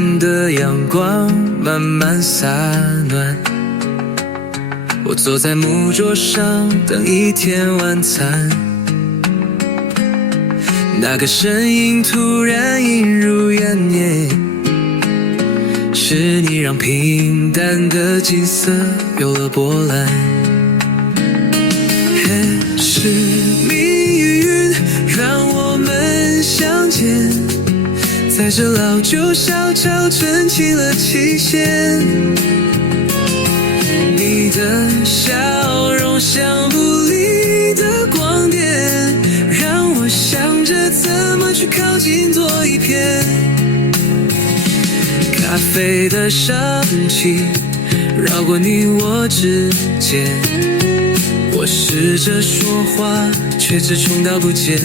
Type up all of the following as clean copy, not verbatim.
天的阳光慢慢洒暖，我坐在木桌上等一天晚餐。那个身影突然映入眼帘，是你让平淡的景色有了波澜。是命运让我们相见，在这老旧小桥撑起了期限。你的笑容像不离的光点，让我想着怎么去靠近多一片。咖啡的香气绕过你我之间，我试着说话，却只冲到不见。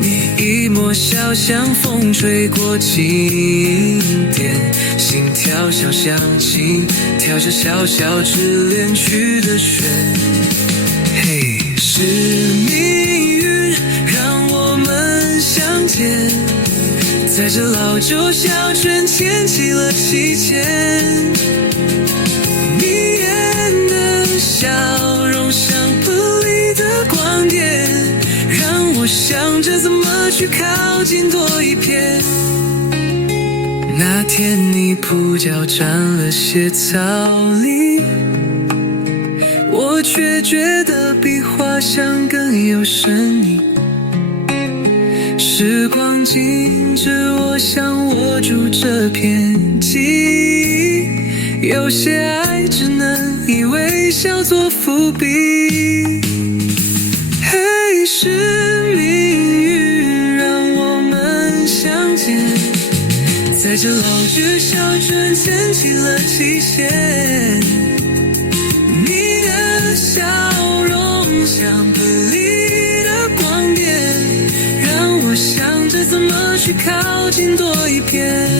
你一抹笑像风吹过经典，心跳像响起，跳着小小支连曲的弦。嘿，是命运让我们相见，在这老旧小圈牵起了期限。笑容像不离的光点，让我想着怎么去靠近多一片。那天你铺脚沾了些草泥，我却觉得比花香更有深意。时光静止，我想握住这片记忆，有些爱只能以微笑做伏笔。嘿，是命运让我们相见，在这老旧小圈牵起了期限。你的笑容像不离的光点，让我想着怎么去靠近多一片。